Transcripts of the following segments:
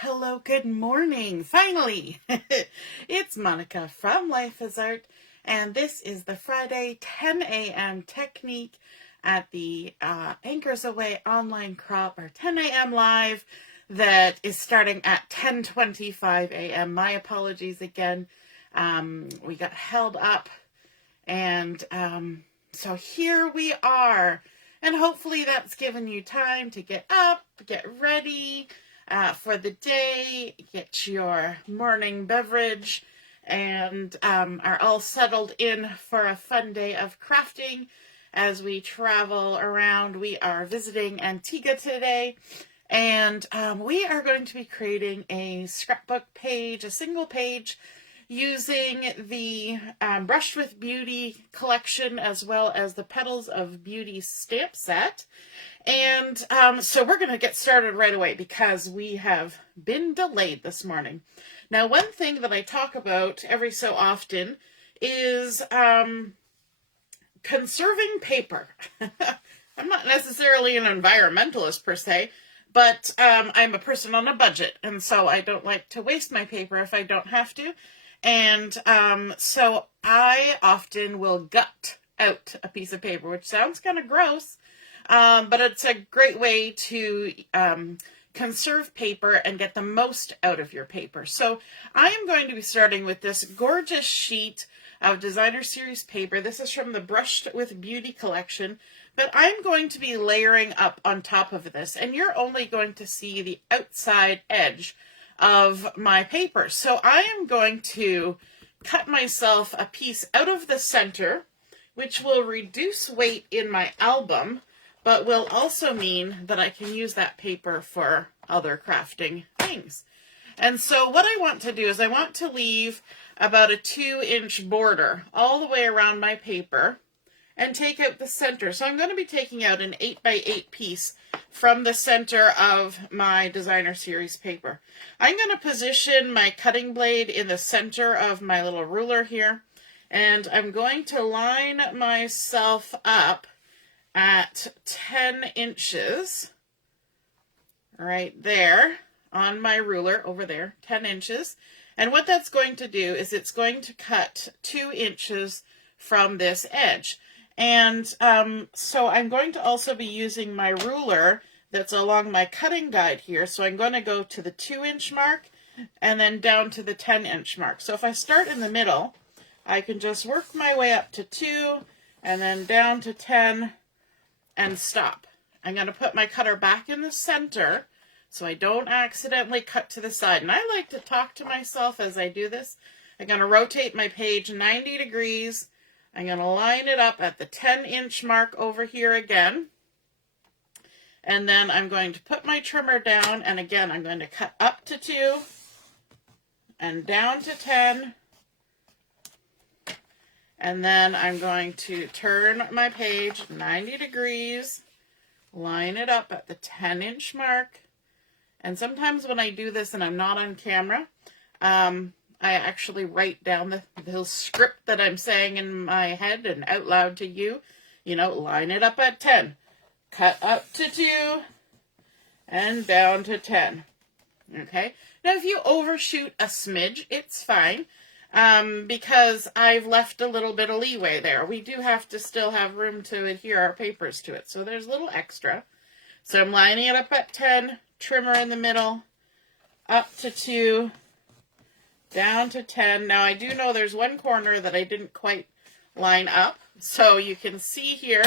Hello, good morning. Finally, it's Monica from Life is Art, and this is the Friday 10 a.m. technique at the Anchors Away online crop, or 10 a.m. live that is starting at 10:25 a.m. My apologies again. We got held up, and so here we are. And hopefully that's given you time to get up, get ready for the day, get your morning beverage, and are all settled in for a fun day of crafting as we travel around. We are visiting Antigua today, and we are going to be creating a scrapbook page, a single page, using the Brushed with Beauty collection as well as the Petals of Beauty stamp set. And so we're going to get started right away because we have been delayed this morning. Now, one thing that I talk about every so often is conserving paper. I'm not necessarily an environmentalist per se, but I'm a person on a budget, and so I don't like to waste my paper if I don't have to. And so I often will gut out a piece of paper, which sounds kind of gross, but it's a great way to conserve paper and get the most out of your paper. So I am going to be starting with this gorgeous sheet of designer series paper. This is from the Brushed with Beauty collection, but I'm going to be layering up on top of this, and you're only going to see the outside edge of my paper. So I am going to cut myself a piece out of the center, which will reduce weight in my album, but will also mean that I can use that paper for other crafting things. And so what I want to do is I want to leave about a 2-inch border all the way around my paper and take out the center. So I'm going to be taking out an 8x8 piece from the center of my designer series paper. I'm going to position my cutting blade in the center of my little ruler here, and I'm going to line myself up at 10 inches right there on my ruler over there, 10 inches. And what that's going to do is it's going to cut 2 inches from this edge. And so I'm going to also be using my ruler that's along my cutting guide here. So I'm going to go to the 2-inch mark and then down to the 10-inch mark. So if I start in the middle, I can just work my way up to 2 and then down to 10 and stop. I'm going to put my cutter back in the center so I don't accidentally cut to the side. And I like to talk to myself as I do this. I'm going to rotate my page 90 degrees. I'm going to line it up at the 10-inch mark over here again. And then I'm going to put my trimmer down, and again, I'm going to cut up to 2 and down to 10. And then I'm going to turn my page 90 degrees, line it up at the 10-inch mark. And sometimes when I do this and I'm not on camera, I actually write down the script that I'm saying in my head and out loud to you. You know, line it up at 10, cut up to 2, and down to 10. Okay? Now, if you overshoot a smidge, it's fine, because I've left a little bit of leeway there. We do have to still have room to adhere our papers to it, so there's a little extra. So I'm lining it up at 10, trimmer in the middle, up to 2, down to 10. Now, I do know there's one corner that I didn't quite line up. So you can see here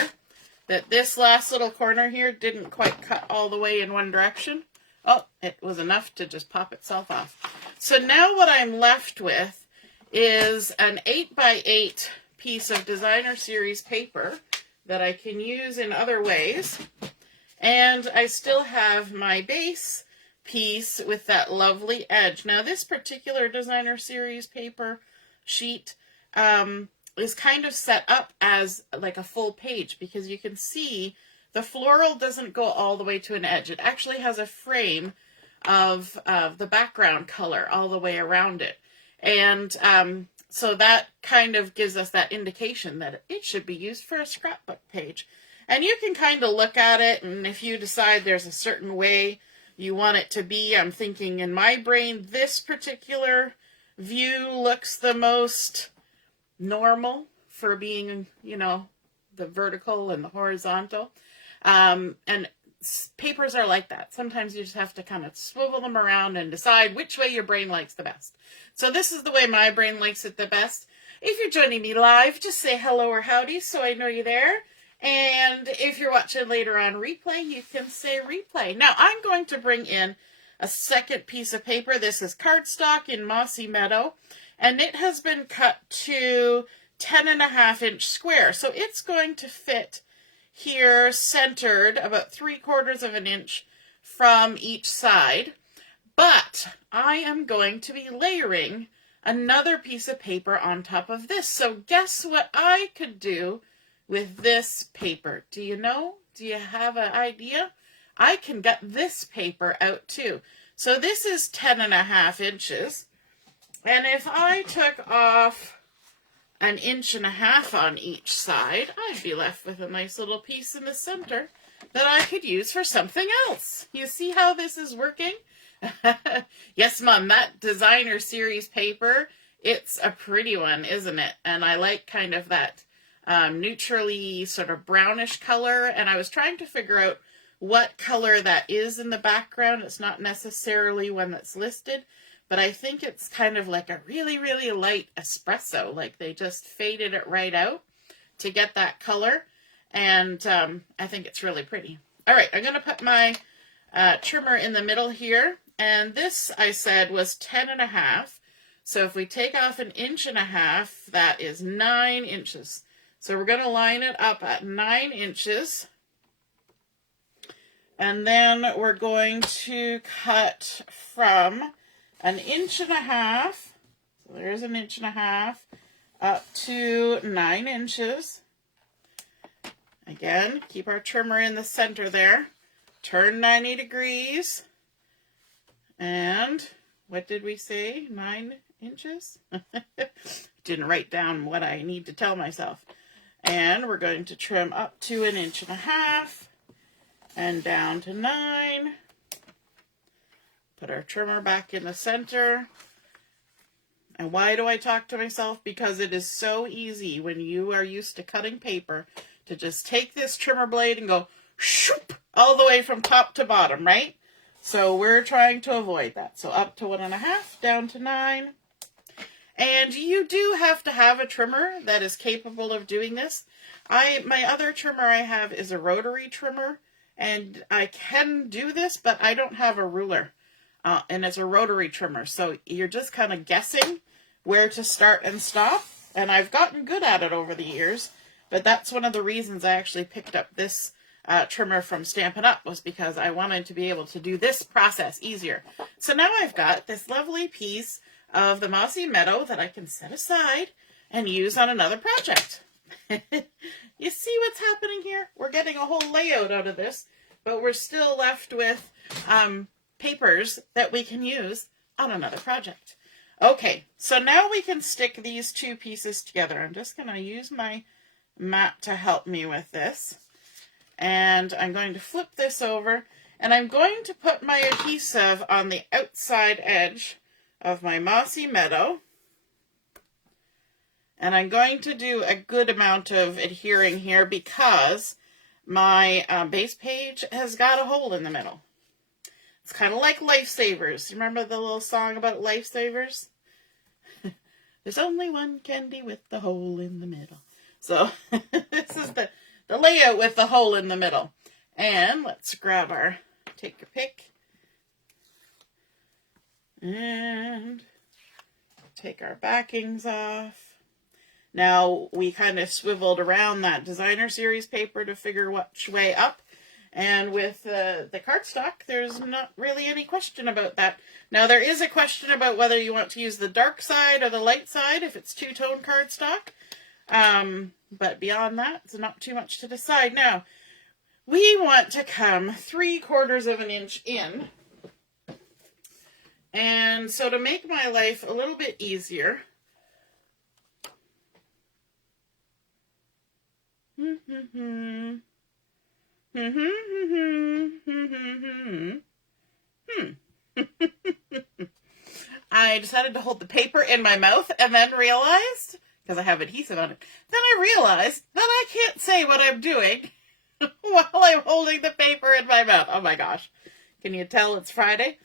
that this last little corner here didn't quite cut all the way in one direction. Oh, it was enough to just pop itself off. So now what I'm left with is an 8x8 piece of designer series paper that I can use in other ways. And I still have my base piece with that lovely edge. Now, this particular designer series paper sheet is kind of set up as like a full page because you can see the floral doesn't go all the way to an edge. It actually has a frame of the background color all the way around it. And so that kind of gives us that indication that it should be used for a scrapbook page. And you can kind of look at it, and if you decide there's a certain way you want it to be. I'm thinking in my brain, this particular view looks the most normal for being, you know, the vertical and the horizontal. And papers are like that. Sometimes you just have to kind of swivel them around and decide which way your brain likes the best. So this is the way my brain likes it the best. If you're joining me live, just say hello or howdy so I know you're there. And if you're watching later on replay, you can say replay. Now I'm going to bring in a second piece of paper. This is cardstock in Mossy Meadow, and it has been cut to 10.5-inch square. So it's going to fit here centered about 3/4 of an inch from each side. But I am going to be layering another piece of paper on top of this. So guess what I could do with this paper? Do you know? Do you have an idea? I can get this paper out too. So this is 10.5 inches. And if I took off 1.5 inches on each side, I'd be left with a nice little piece in the center that I could use for something else. You see how this is working? Yes, Mom, that designer series paper, it's a pretty one, isn't it? And I like kind of that neutrally sort of brownish color. And I was trying to figure out what color that is in the background. It's not necessarily one that's listed, but I think it's kind of like a really, really light espresso. Like they just faded it right out to get that color. And I think it's really pretty. All right, I'm going to put my trimmer in the middle here. And this, I said, was 10.5. So if we take off 1.5 inches, that is 9 inches. So we're going to line it up at 9 inches. And then we're going to cut from 1.5 inches, so there's 1.5 inches, up to 9 inches. Again, keep our trimmer in the center there. Turn 90 degrees. And what did we say? 9 inches? Didn't write down what I need to tell myself. And we're going to trim up to 1.5 inches and down to 9. Put our trimmer back in the center. And why do I talk to myself? Because it is so easy when you are used to cutting paper to just take this trimmer blade and go shoop all the way from top to bottom, right? So we're trying to avoid that. So up to 1.5, down to 9. And you do have to have a trimmer that is capable of doing this. My other trimmer I have is a rotary trimmer, and I can do this, but I don't have a ruler. And it's a rotary trimmer, so you're just kind of guessing where to start and stop. And I've gotten good at it over the years, but that's one of the reasons I actually picked up this trimmer from Stampin' Up, was because I wanted to be able to do this process easier. So now I've got this lovely piece of the Mossy Meadow that I can set aside and use on another project. You see what's happening here? We're getting a whole layout out of this, but we're still left with papers that we can use on another project. Okay, so now we can stick these two pieces together. I'm just going to use my mat to help me with this. And I'm going to flip this over, and I'm going to put my adhesive on the outside edge of my Mossy Meadow. And I'm going to do a good amount of adhering here because my base page has got a hole in the middle. It's kind of like Lifesavers. Remember the little song about Lifesavers? There's only one candy with the hole in the middle. So this is the layout with the hole in the middle. And let's grab our, take a pick. And take our backings off. Now we kind of swiveled around that designer series paper to figure which way up. And with the cardstock, there's not really any question about that. Now, there is a question about whether you want to use the dark side or the light side if it's two-tone cardstock. But beyond that, it's not too much to decide. Now, we want to come 3/4 of an inch in. And so to make my life a little bit easier, I decided to hold the paper in my mouth and then realized, because I have adhesive on it, then I realized that I can't say what I'm doing while I'm holding the paper in my mouth. Oh my gosh. Can you tell it's Friday?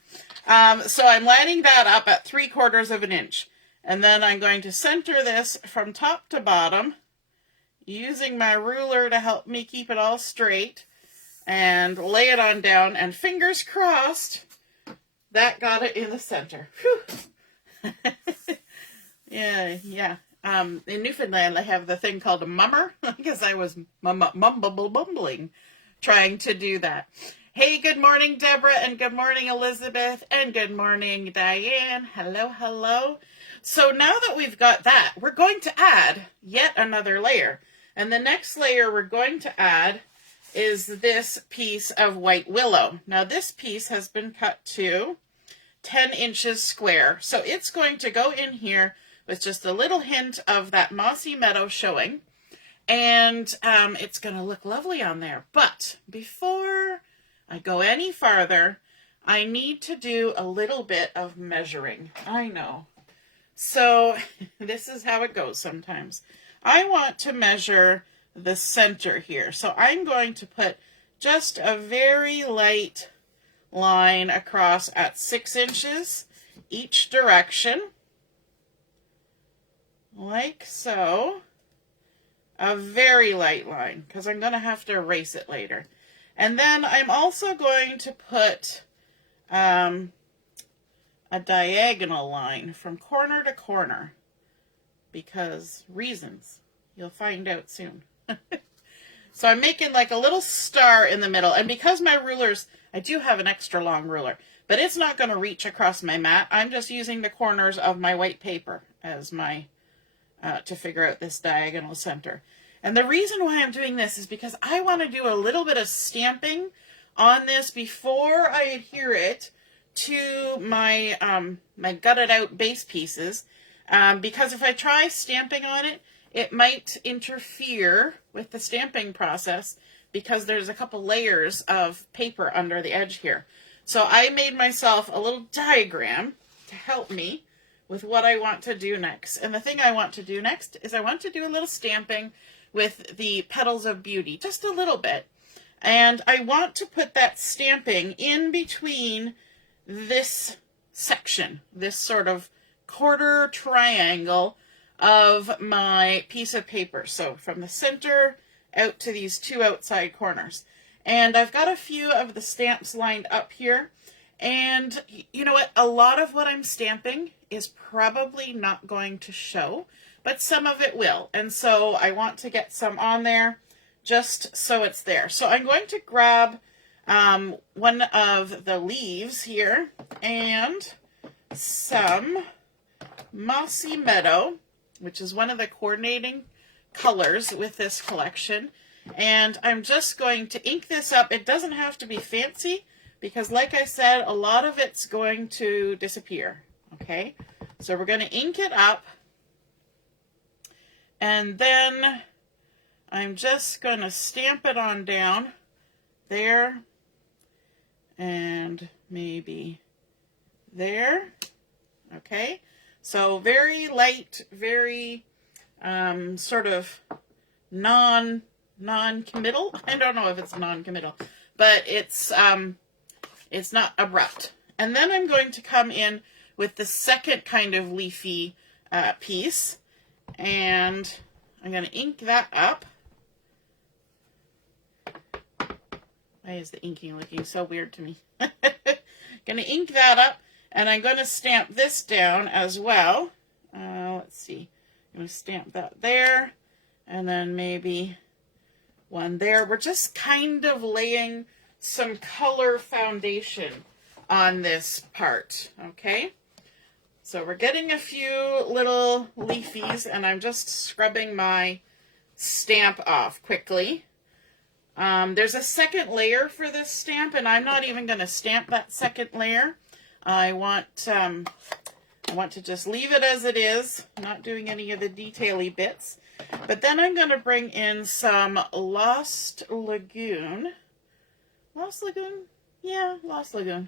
So I'm lining that up at 3/4 of an inch. And then I'm going to center this from top to bottom using my ruler to help me keep it all straight and lay it on down, and fingers crossed that got it in the center. Whew. Yeah. In Newfoundland, I have the thing called a mummer because I was mumbling trying to do that. Hey, good morning, Deborah, and good morning, Elizabeth, and good morning, Diane. Hello, hello. So now that we've got that, we're going to add yet another layer. And the next layer we're going to add is this piece of white willow. Now this piece has been cut to 10 inches square. So it's going to go in here with just a little hint of that Mossy Meadow showing. And it's going to look lovely on there. But before I go any farther, I need to do a little bit of measuring. I know. So this is how it goes sometimes. I want to measure the center here. So I'm going to put just a very light line across at 6 inches each direction, like so. A very light line, because I'm going to have to erase it later. And then I'm also going to put a diagonal line from corner to corner, because reasons. You'll find out soon. So I'm making like a little star in the middle, and because my rulers, I do have an extra long ruler, but it's not going to reach across my mat. I'm just using the corners of my white paper as my, to figure out this diagonal center. And the reason why I'm doing this is because I want to do a little bit of stamping on this before I adhere it to my, my gutted out base pieces. Because if I try stamping on it, it might interfere with the stamping process because there's a couple layers of paper under the edge here. So I made myself a little diagram to help me with what I want to do next. And the thing I want to do next is I want to do a little stamping with the Petals of Beauty, just a little bit. And I want to put that stamping in between this section, this sort of quarter triangle of my piece of paper. So from the center out to these two outside corners. And I've got a few of the stamps lined up here. And you know what? A lot of what I'm stamping is probably not going to show, but some of it will. And so I want to get some on there just so it's there. So I'm going to grab one of the leaves here and some Mossy Meadow, which is one of the coordinating colors with this collection. And I'm just going to ink this up. It doesn't have to be fancy because, like I said, a lot of it's going to disappear. Okay, so we're going to ink it up. And then I'm just going to stamp it on down there and maybe there. Okay, so very light, very sort of non-committal. I don't know if it's non-committal, but it's not abrupt. And then I'm going to come in with the second kind of leafy piece, and I'm going to ink that up. Why is the inking looking so weird to me? Going to ink that up, and I'm going to stamp this down as well. Let's see. I'm going to stamp that there, and then maybe one there. We're just kind of laying some color foundation on this part, okay? So we're getting a few little leafies, and I'm just scrubbing my stamp off quickly. There's a second layer for this stamp, and I'm not even going to stamp that second layer. I want to just leave it as it is, not doing any of the detail-y bits. But then I'm going to bring in some Lost Lagoon. Lost Lagoon? Yeah, Lost Lagoon.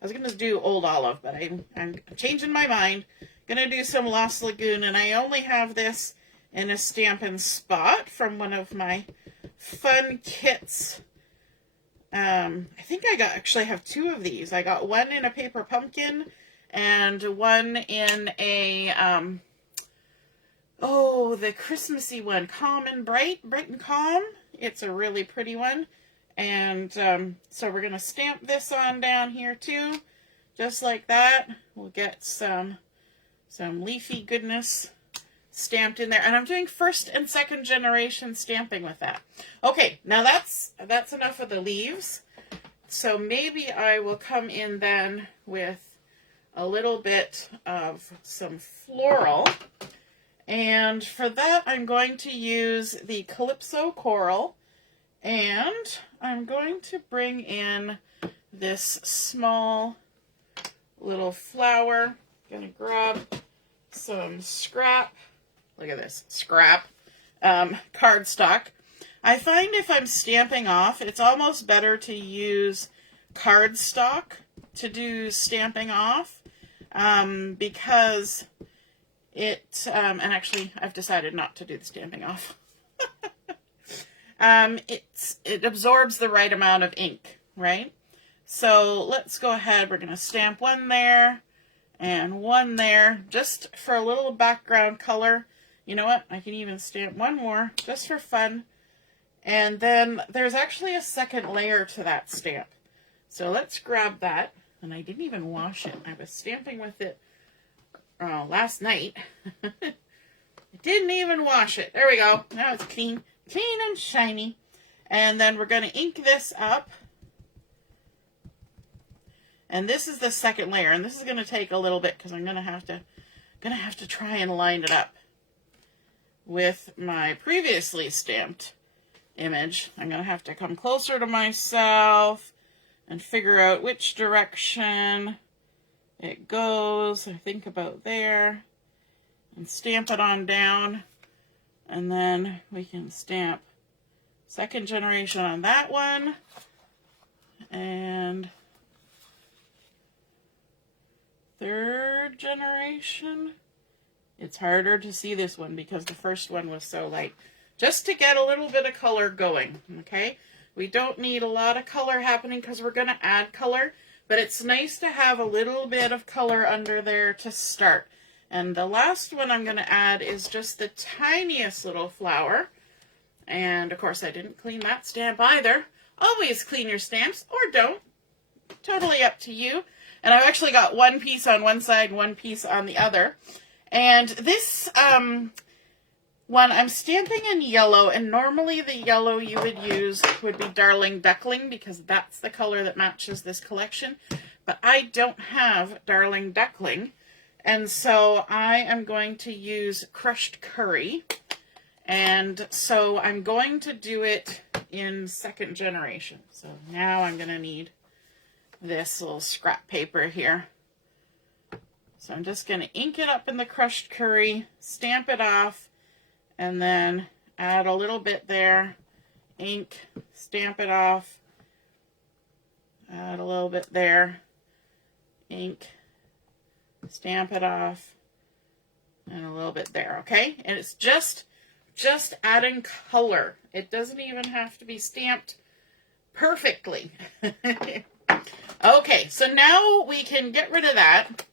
I was going to do Old Olive, but I'm changing my mind. Going to do some Lost Lagoon, and I only have this in a Stampin' Spot from one of my fun kits. I think I actually have two of these. I got one in a paper pumpkin and one in a, the Christmassy one, Calm and Bright and Calm. It's a really pretty one. And so we're going to stamp this on down here too, just like that. We'll get some leafy goodness stamped in there. And I'm doing first and second generation stamping with that. Okay, now that's enough of the leaves. So maybe I will come in then with a little bit of some floral. And for that, I'm going to use the Calypso Coral. And I'm going to bring in this small little flower. I'm going to grab some scrap. Look at this, scrap cardstock. I find if I'm stamping off, it's almost better to use cardstock to do stamping off because it, and actually I've decided not to do the stamping off. It absorbs the right amount of ink, right? So let's go ahead. We're going to stamp one there and one there just for a little background color. You know what? I can even stamp one more just for fun. And then there's actually a second layer to that stamp. So let's grab that. And I didn't even wash it. I was stamping with it last night. I didn't even wash it. There we go. Now it's clean. Clean and shiny. And then we're going to ink this up. And this is the second layer. And this is going to take a little bit because I'm going to have to try and line it up with my previously stamped image. I'm going to have to come closer to myself and figure out which direction it goes. I think about there. And stamp it on down. And then we can stamp second generation on that one. And third generation. It's harder to see this one because the first one was so light. Just to get a little bit of color going, okay? We don't need a lot of color happening because we're going to add color, but it's nice to have a little bit of color under there to start. And the last one I'm going to add is just the tiniest little flower. And of course I didn't clean that stamp either. Always clean your stamps, or don't. Totally up to you. And I've actually got one piece on one side, one piece on the other. And this one I'm stamping in yellow, and normally the yellow you would use would be Darling Duckling because that's the color that matches this collection. But I don't have Darling Duckling, and so I am going to use Crushed Curry. And so I'm going to do it in second generation. So now I'm going to need this little scrap paper here. So I'm just going to ink it up in the Crushed Curry, stamp it off, and then add a little bit there, ink, stamp it off, add a little bit there, ink, stamp it off, and a little bit there, okay? And it's just adding color. It doesn't even have to be stamped perfectly. Okay, so now we can get rid of that.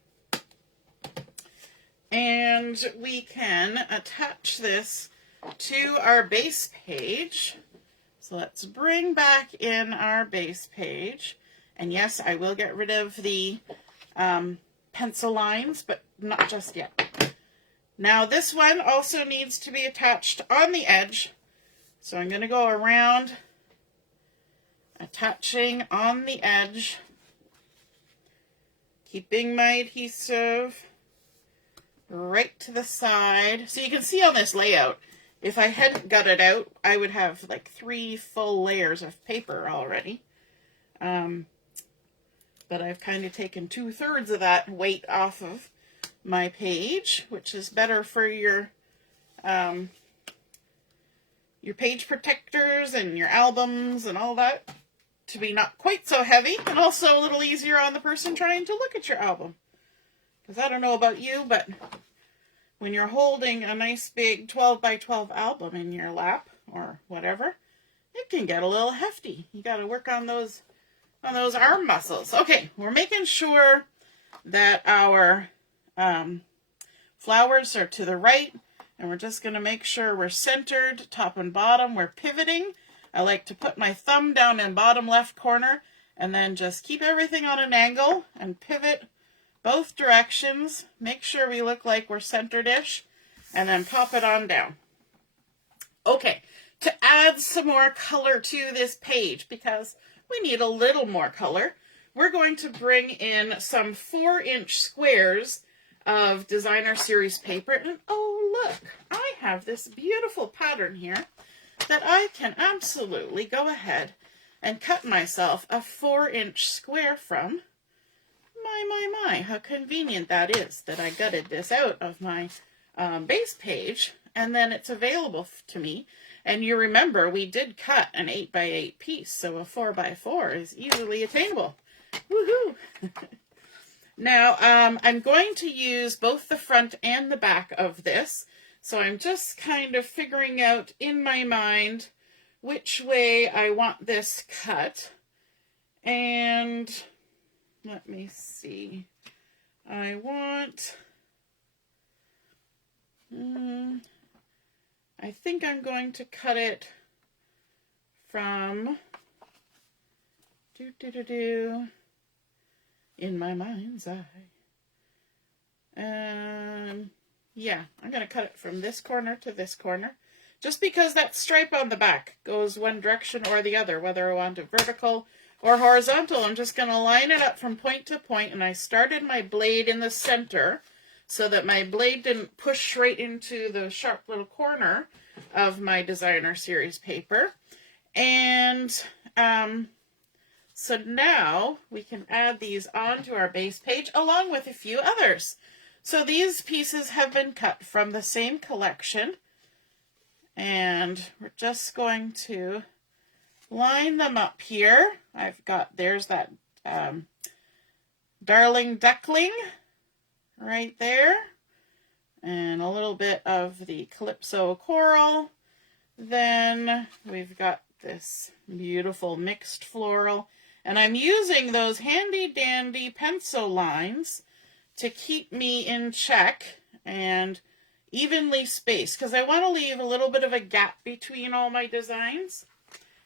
And we can attach this to our base page. So let's bring back in our base page. And yes, I will get rid of the pencil lines, but not just yet. Now this one also needs to be attached on the edge. So I'm going to go around, attaching on the edge, keeping my adhesive right to the side. So you can see on this layout, if I hadn't got it out, I would have like 3 full layers of paper already. But I've kind of taken 2/3 of that weight off of my page, which is better for your page protectors and your albums and all that. to be not quite so heavy and also a little easier on the person trying to look at your album. Because I don't know about you, but when you're holding a nice big 12 by 12 album in your lap or whatever, it can get a little hefty. You got to work on those arm muscles. Okay, we're making sure that our flowers are to the right, and we're just going to make sure we're centered top and bottom. We're pivoting. I like to put my thumb down in bottom left corner and then just keep everything on an angle and pivot both directions. Make sure we look like we're centered-ish, and then pop it on down. Okay, to add some more color to this page, because we need a little more color, we're going to bring in some 4-inch squares of designer series paper. And oh, look, I have this beautiful pattern here that I can absolutely go ahead and cut myself a 4-inch square from. My, how convenient that is that I gutted this out of my base page, and then it's available to me. And you remember, we did cut an 8 by 8 piece, so a 4 by 4 is easily attainable. Woohoo! Now, I'm going to use both the front and the back of this, so I'm just kind of figuring out in my mind which way I want this cut. And let me see. I want... I think I'm going to cut it from in my mind's eye. Yeah, I'm going to cut it from this corner to this corner, just because that stripe on the back goes one direction or the other, whether I want it vertical or horizontal. I'm just going to line it up from point to point, and I started my blade in the center so that my blade didn't push right into the sharp little corner of my designer series paper. And so now we can add these onto our base page along with a few others. So these pieces have been cut from the same collection, and we're just going to line them up here. There's that darling duckling right there, and a little bit of the Calypso Coral. Then we've got this beautiful mixed floral, and I'm using those handy dandy pencil lines to keep me in check and evenly spaced, because I want to leave a little bit of a gap between all my designs.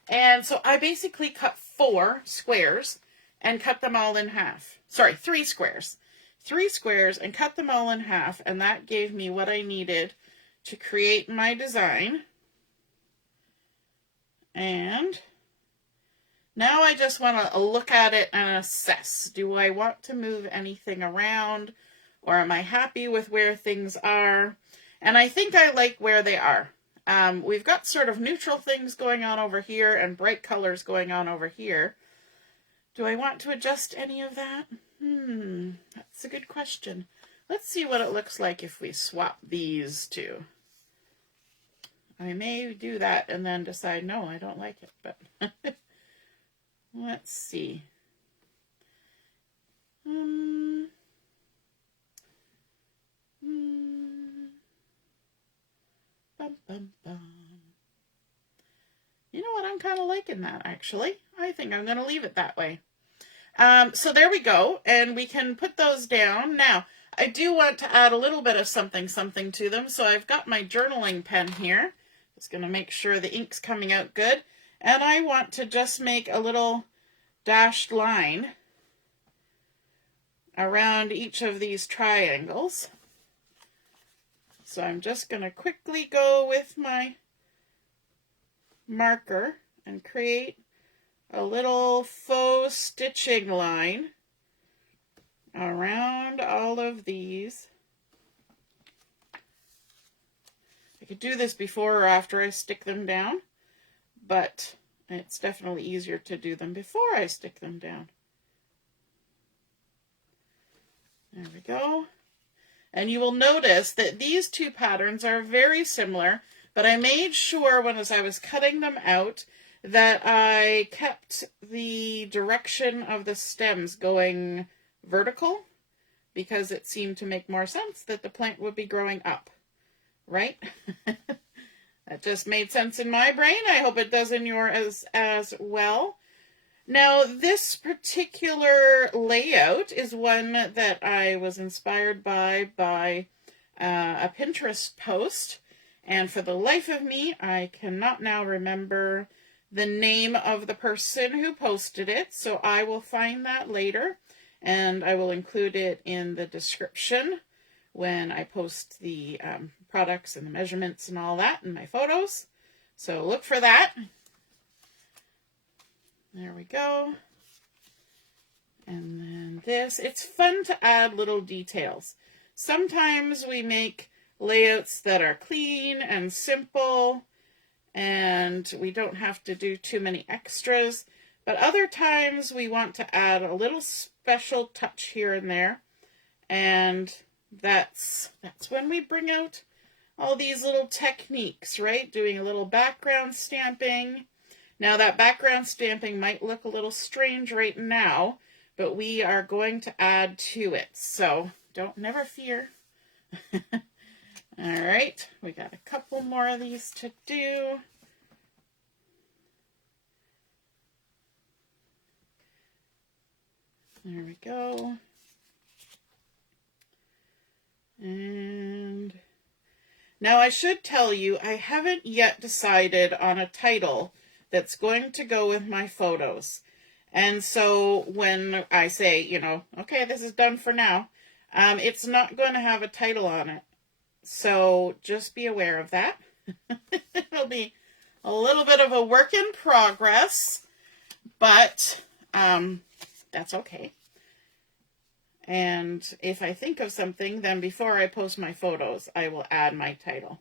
And so I basically cut 4 squares and cut them all in half. Sorry, 3 squares. 3 squares and cut them all in half, and that gave me what I needed to create my design. And now I just want to look at it and assess. Do I want to move anything around, or am I happy with where things are? And I think I like where they are. We've got sort of neutral things going on over here and bright colors going on over here. Do I want to adjust any of that? That's a good question. Let's see what it looks like if we swap these two. I may do that and then decide, no, I don't like it, but let's see. Bum, bum, bum. You know what? I'm kind of liking that, actually. I think I'm going to leave it that way. So there we go, and we can put those down. Now, I do want to add a little bit of something to them, so I've got my journaling pen here. Just going to make sure the ink's coming out good, and I want to just make a little dashed line around each of these triangles. So I'm just going to quickly go with my marker and create a little faux stitching line around all of these. I could do this before or after I stick them down, but it's definitely easier to do them before I stick them down. There we go. And you will notice that these two patterns are very similar, but I made sure as I was cutting them out that I kept the direction of the stems going vertical because it seemed to make more sense that the plant would be growing up, right? That just made sense in my brain. I hope it does in yours as well. Now, this particular layout is one that I was inspired by a Pinterest post. And for the life of me, I cannot now remember the name of the person who posted it. So I will find that later. And I will include it in the description when I post the products and the measurements and all that in my photos. So look for that. There we go. And then this. It's fun to add little details. Sometimes we make layouts that are clean and simple, and we don't have to do too many extras. But other times we want to add a little special touch here and there. And that's when we bring out all these little techniques, right? Doing a little background stamping. Now that background stamping might look a little strange right now, but we are going to add to it. So never fear. All right, we got a couple more of these to do. There we go. And now I should tell you, I haven't yet decided on a title that's going to go with my photos. And so when I say, you know, okay, this is done for now, it's not going to have a title on it. So just be aware of that. It'll be a little bit of a work in progress, but that's okay. And if I think of something, then before I post my photos, I will add my title.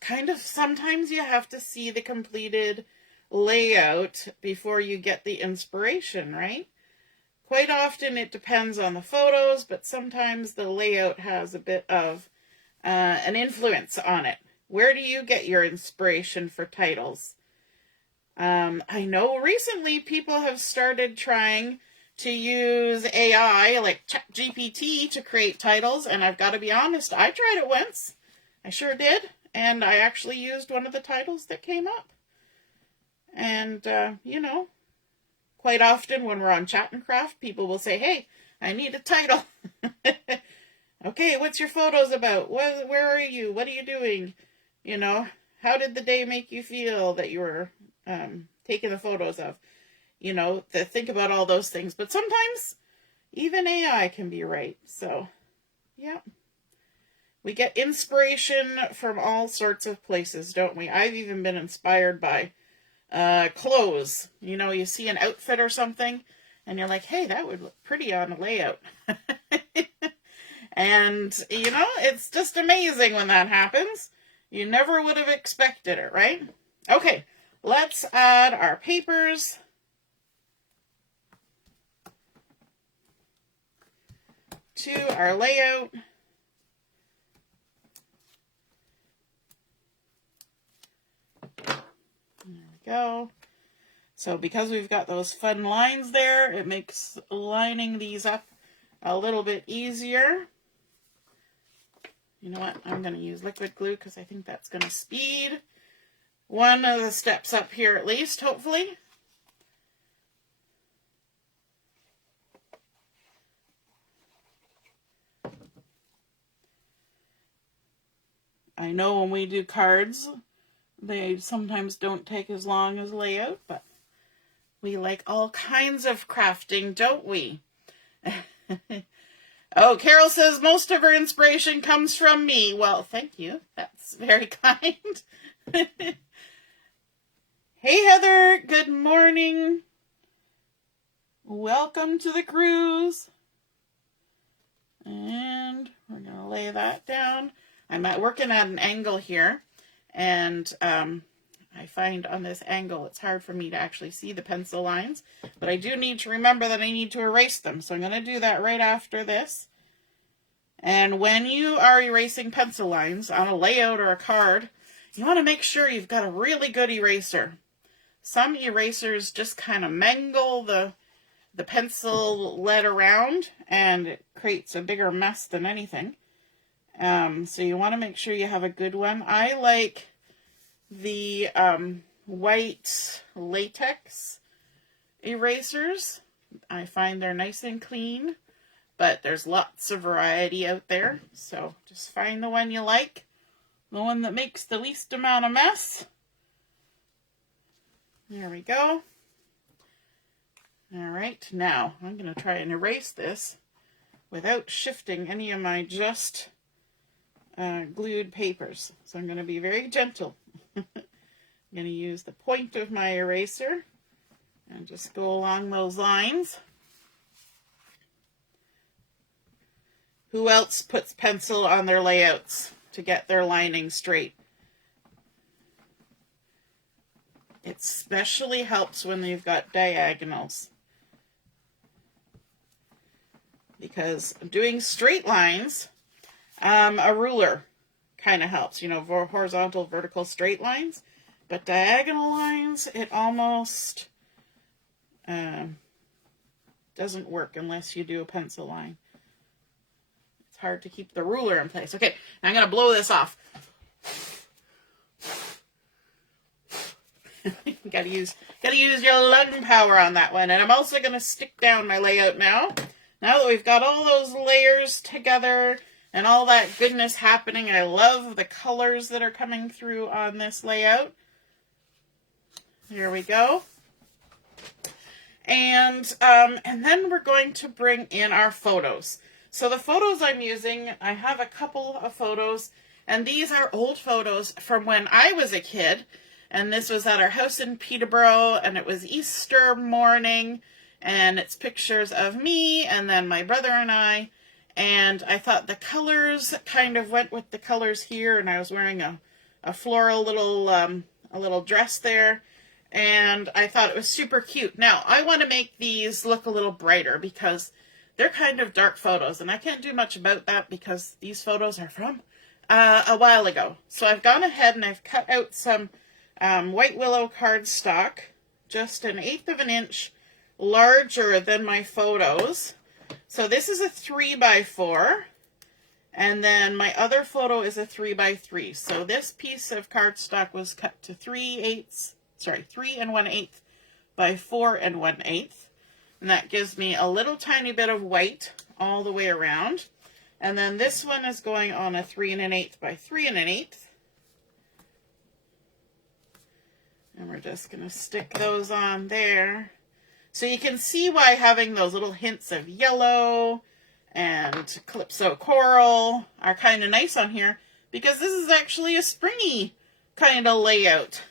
Kind of sometimes you have to see the completed layout before you get the inspiration, right? Quite often it depends on the photos, but sometimes the layout has a bit of an influence on it. Where do you get your inspiration for titles? I know recently people have started trying to use AI like ChatGPT to create titles, and I've got to be honest, I tried it once. I sure did, and I actually used one of the titles that came up. And, you know, quite often when we're on Chat and Craft, people will say, hey, I need a title. Okay, what's your photos about? Where are you? What are you doing? You know, how did the day make you feel that you were taking the photos of? You know, to think about all those things. But sometimes even AI can be right. So, yeah. We get inspiration from all sorts of places, don't we? I've even been inspired by clothes. You know, you see an outfit or something, and you're like, hey, that would look pretty on a layout. And, you know, it's just amazing when that happens. You never would have expected it, right? Okay, let's add our papers. To our layout. There we go. So because we've got those fun lines there, it makes lining these up a little bit easier. You know what? I'm going to use liquid glue because I think that's going to speed one of the steps up here at least, hopefully. I know when we do cards, they sometimes don't take as long as layout, but we like all kinds of crafting, don't we? Oh, Carol says most of her inspiration comes from me. Well, thank you. That's very kind. Hey, Heather. Good morning. Welcome to the cruise. And we're going to lay that down. I'm working at an angle here, and I find on this angle it's hard for me to actually see the pencil lines, but I do need to remember that I need to erase them, so I'm going to do that right after this. And when you are erasing pencil lines on a layout or a card, you want to make sure you've got a really good eraser. Some erasers just kind of mangle the pencil lead around, and it creates a bigger mess than anything. So you want to make sure you have a good one. I like the white latex erasers. I find they're nice and clean, but there's lots of variety out there. So just find the one you like, the one that makes the least amount of mess. There we go. All right, now I'm going to try and erase this without shifting any of my just glued papers. So I'm going to be very gentle. I'm going to use the point of my eraser and just go along those lines. Who else puts pencil on their layouts to get their lining straight? It especially helps when you've got diagonals, because doing straight lines, a ruler kind of helps, you know, horizontal, vertical, straight lines, but diagonal lines, it almost doesn't work unless you do a pencil line. It's hard to keep the ruler in place. Okay, I'm going to blow this off. Gotta use your lung power on that one. And I'm also going to stick down my layout now. Now that we've got all those layers together and all that goodness happening, I love the colors that are coming through on this layout. Here we go. And then we're going to bring in our photos. So the photos I'm using, I have a couple of photos, and these are old photos from when I was a kid. And this was at our house in Peterborough, and it was Easter morning, and it's pictures of me and then my brother and I. And I thought the colors kind of went with the colors here, and I was wearing a floral little dress there, and I thought it was super cute. Now, I want to make these look a little brighter because they're kind of dark photos, and I can't do much about that because these photos are from a while ago. So I've gone ahead and I've cut out some white willow cardstock, just 1/8 of an inch larger than my photos. So this is a 3x4, and then my other photo is a 3x3. So this piece of cardstock was cut to 3 1/8 by 4 1/8, and that gives me a little tiny bit of white all the way around. And then this one is going on a 3 1/8 by 3 1/8. And we're just going to stick those on there. So you can see why having those little hints of yellow and Calypso Coral are kind of nice on here, because this is actually a springy kind of layout.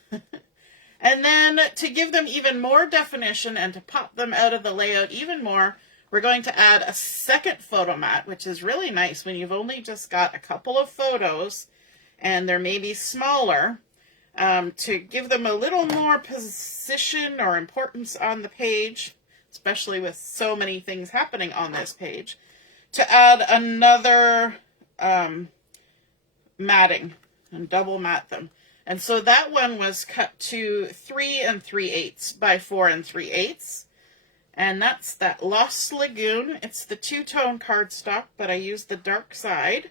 And then to give them even more definition and to pop them out of the layout even more, we're going to add a second photo mat, which is really nice when you've only just got a couple of photos and they're maybe smaller. To give them a little more position or importance on the page, especially with so many things happening on this page, to add another matting and double mat them. And so that one was cut to 3 3/8 by 4 3/8. And that's that Lost Lagoon. It's the two-tone cardstock, but I used the dark side,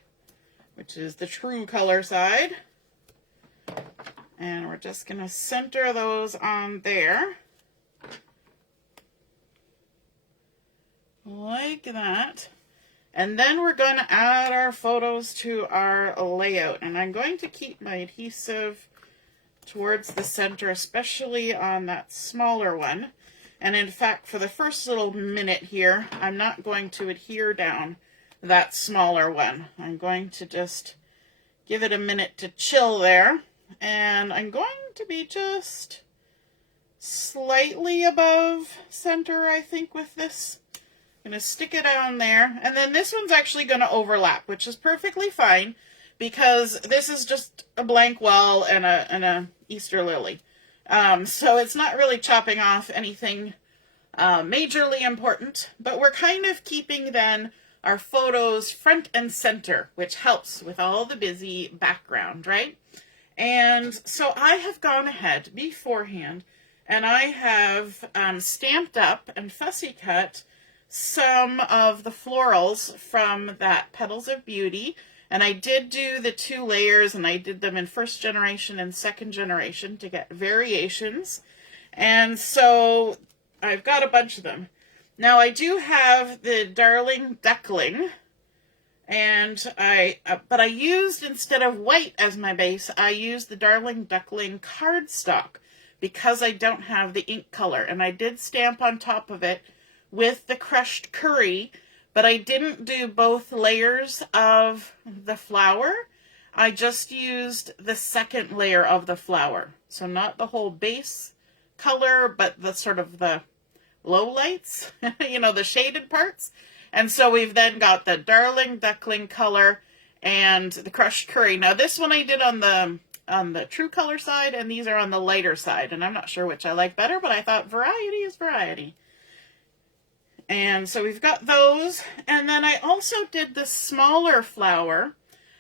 which is the true color side. And we're just going to center those on there. Like that. And then we're going to add our photos to our layout. And I'm going to keep my adhesive towards the center, especially on that smaller one. And in fact, for the first little minute here, I'm not going to adhere down that smaller one. I'm going to just give it a minute to chill there. And I'm going to be just slightly above center, I think, with this. I'm going to stick it on there. And then this one's actually going to overlap, which is perfectly fine, because this is just a blank wall and a Easter lily. So it's not really chopping off anything majorly important, but we're kind of keeping then our photos front and center, which helps with all the busy background, right? And so I have gone ahead beforehand and I have stamped up and fussy cut some of the florals from that Petals of Beauty. And I did do the 2 layers, and I did them in first generation and second generation to get variations. And so I've got a bunch of them. Now I do have the Darling Duckling, and but I used, instead of white as my base, I used the Darling Duckling cardstock because I don't have the ink color. And I did stamp on top of it with the crushed curry, but I didn't do both layers of the flower. I just used the second layer of the flower. So not the whole base color, but the sort of the low lights, you know, the shaded parts. And so we've then got the Darling Duckling color and the crushed curry. Now this one I did on the true color side, and these are on the lighter side. And I'm not sure which I like better, but I thought variety is variety. And so we've got those. And then I also did the smaller flower,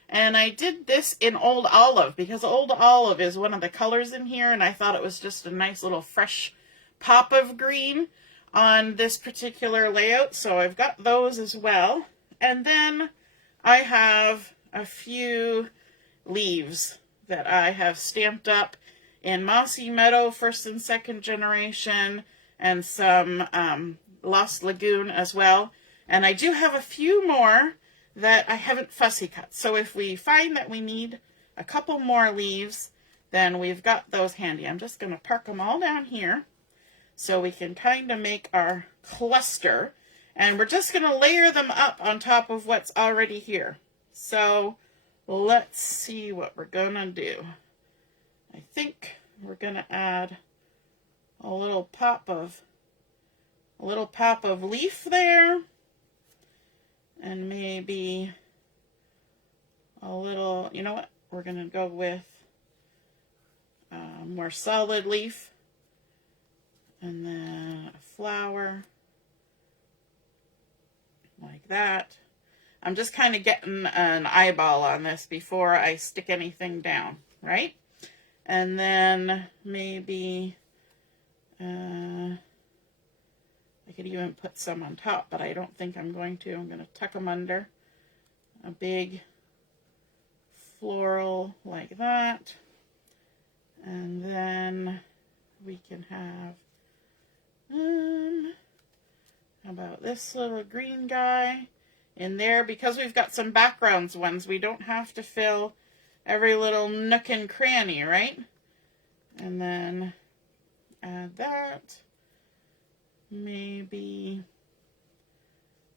and I did this in Old Olive because Old Olive is one of the colors in here, and I thought it was just a nice little fresh pop of green on this particular layout. So I've got those as well. And then I have a few leaves that I have stamped up in Mossy Meadow first and second generation, and some Lost Lagoon as well. And I do have a few more that I haven't fussy cut. So if we find that we need a couple more leaves, then we've got those handy. I'm just going to park them all down here so we can kind of make our cluster. And we're just going to layer them up on top of what's already here. So let's see what we're going to do. I think we're going to add a little pop of leaf there, and maybe a little, you know what, we're going to go with more solid leaf, and then a flower like that. I'm just kind of getting an eyeball on this before I stick anything down, right? And then maybe I could even put some on top, but I don't think I'm going to. I'm going to tuck them under. A big floral like that. And then we can have, how about this little green guy in there? Because we've got some backgrounds ones, we don't have to fill every little nook and cranny, right? And then add that. Maybe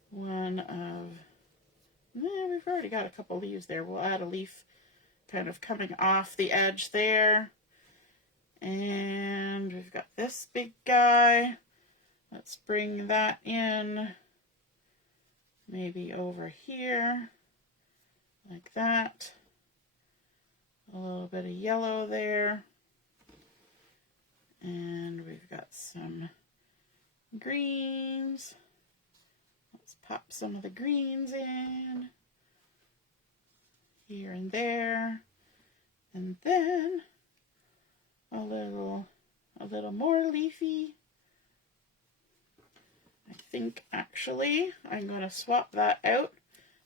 one of, we've already got a couple leaves there. We'll add a leaf kind of coming off the edge there. And we've got this big guy. Let's bring that in, maybe over here, like that. A little bit of yellow there. And we've got some greens. Let's pop some of the greens in here and there, and then a little more leafy. I think actually I'm going to swap that out,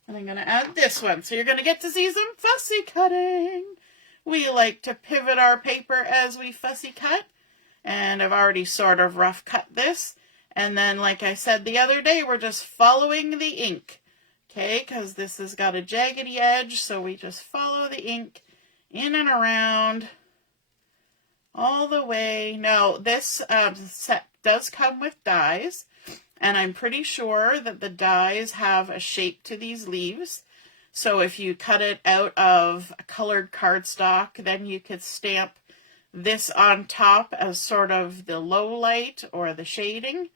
and I'm going to add this one. So you're going to get to see some fussy cutting. We like to pivot our paper as we fussy cut, and I've already sort of rough cut this. And then, like I said the other day, we're just following the ink, okay? Because this has got a jaggedy edge, so we just follow the ink in and around all the way. Now, this set does come with dies, and I'm pretty sure that the dies have a shape to these leaves. So if you cut it out of colored cardstock, then you could stamp this on top as sort of the low light or the shading.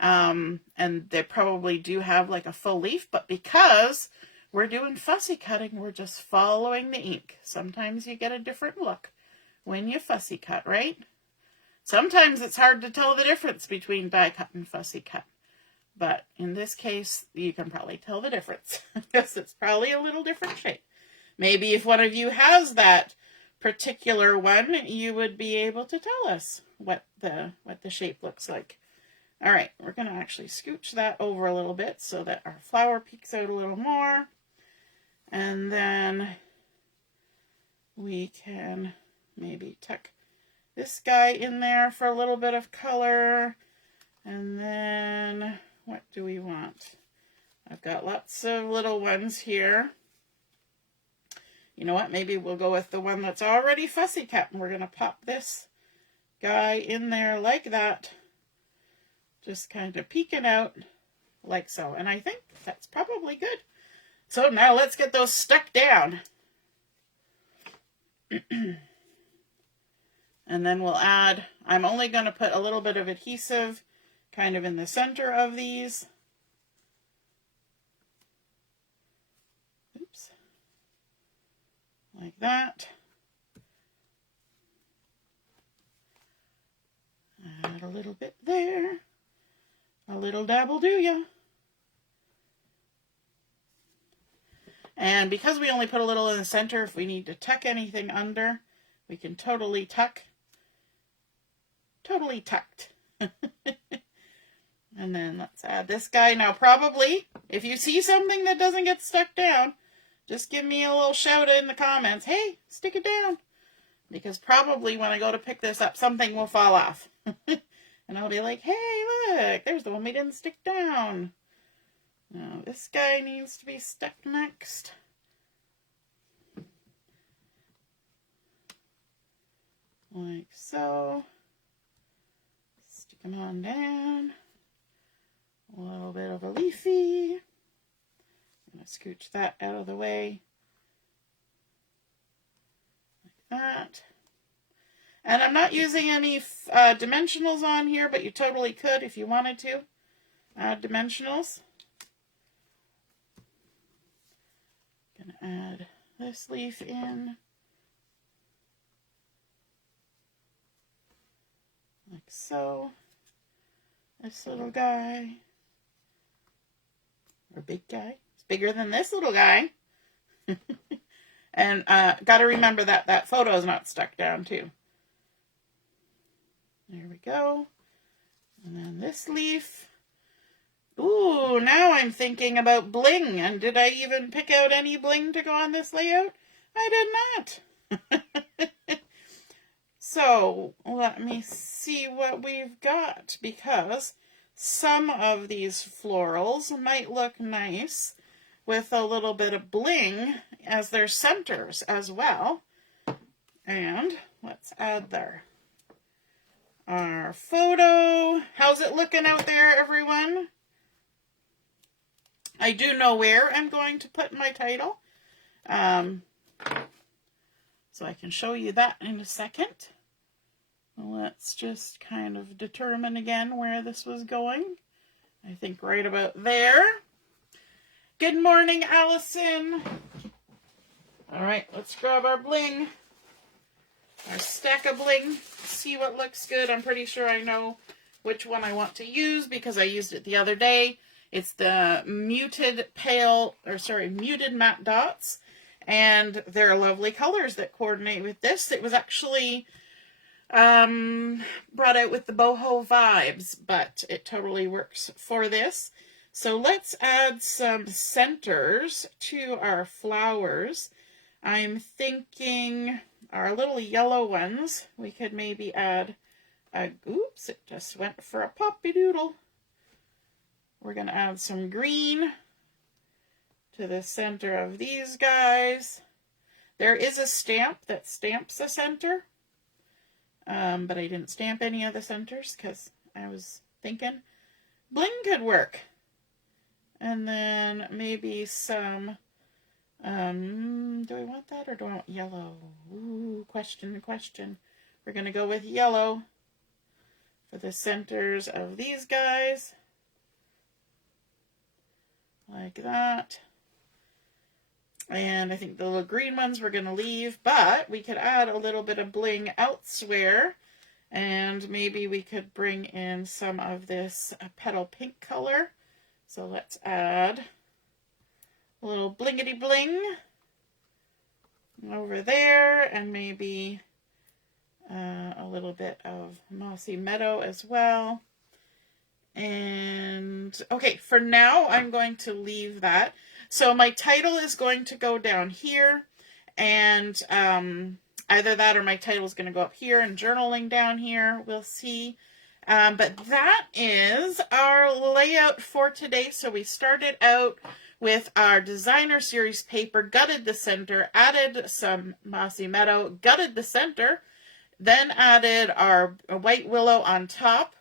And they probably do have like a full leaf, but because we're doing fussy cutting, we're just following the ink. Sometimes you get a different look when you fussy cut, right? Sometimes it's hard to tell the difference between die cut and fussy cut. But in this case, you can probably tell the difference because it's probably a little different shape. Maybe if one of you has that particular one, you would be able to tell us what the shape looks like. All right, we're going to actually scooch that over a little bit so that our flower peeks out a little more. And then we can maybe tuck this guy in there for a little bit of color. And then what do we want? I've got lots of little ones here. You know what? Maybe we'll go with the one that's already fussy cut. And we're going to pop this guy in there like that. Just kind of peeking out like so. And I think that's probably good. So now let's get those stuck down. And then we'll add, I'm only going to put a little bit of adhesive kind of in the center of these. Oops. Like that. Add a little bit there. A little dab will do ya. And because we only put a little in the center, if we need to tuck anything under, we can totally tuck. Totally tucked. And then let's add this guy. Now probably, if you see something that doesn't get stuck down, just give me a little shout in the comments. Hey, stick it down. Because probably when I go to pick this up, something will fall off. And I'll be like, hey, look, there's the one we didn't stick down. Now this guy needs to be stuck next. Like so. Stick him on down. A little bit of a leafy. I'm going to scooch that out of the way. Like that. And I'm not using any dimensionals on here, but you totally could if you wanted to add dimensionals. Gonna add this leaf in. Like so. This little guy. Or big guy. It's bigger than this little guy. And got to remember that that photo is not stuck down too. There we go. And then this leaf. Ooh, now I'm thinking about bling. And did I even pick out any bling to go on this layout? I did not. So let me see what we've got, because some of these florals might look nice with a little bit of bling as their centers as well. And let's add our photo. How's it looking out there, everyone? I do know where I'm going to put my title. So I can show you that in a second. Let's just kind of determine again where this was going. I think right about there. Good morning, Allison. All right, let's grab our bling. Our stack of bling. See what looks good. I'm pretty sure I know which one I want to use because I used it the other day. It's the muted matte dots. And they're lovely colors that coordinate with this. It was actually brought out with the boho vibes, but it totally works for this. So let's add some centers to our flowers. I'm thinking our little yellow ones, we could maybe add oops, it just went for a poppy doodle. We're going to add some green to the center of these guys. There is a stamp that stamps a center, but I didn't stamp any of the centers because I was thinking bling could work. And then maybe some, do we want that or do I want yellow? Ooh, question. We're going to go with yellow for the centers of these guys. Like that. And I think the little green ones we're going to leave, but we could add a little bit of bling elsewhere. And maybe we could bring in some of this petal pink color. So let's add a little blingity bling. over there, and maybe a little bit of Mossy Meadow as well. And okay, for now I'm going to leave that. So my title is going to go down here, and either that or my title is going to go up here and journaling down here. We'll see. But that is our layout for today. So we started out with our designer series paper, gutted the center, added some Mossy Meadow, gutted the center, then added our white willow on top,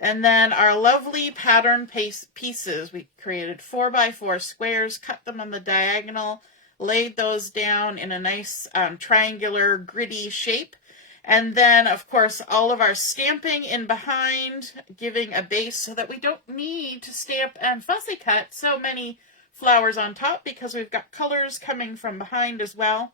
and then our lovely pattern pieces. We created 4x4 squares, cut them on the diagonal, laid those down in a nice triangular gritty shape. And then, of course, all of our stamping in behind, giving a base so that we don't need to stamp and fussy cut so many flowers on top, because we've got colors coming from behind as well.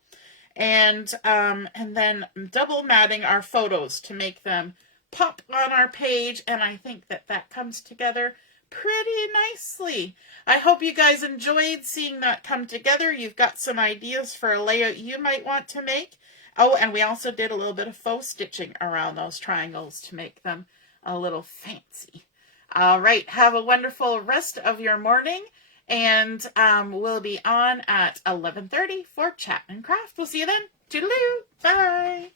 And then double matting our photos to make them pop on our page, and I think that that comes together pretty nicely. I hope you guys enjoyed seeing that come together. You've got some ideas for a layout you might want to make. Oh, and we also did a little bit of faux stitching around those triangles to make them a little fancy. All right, have a wonderful rest of your morning, and we'll be on at 11:30 for Chat and Craft. We'll see you then. Toodaloo. Bye.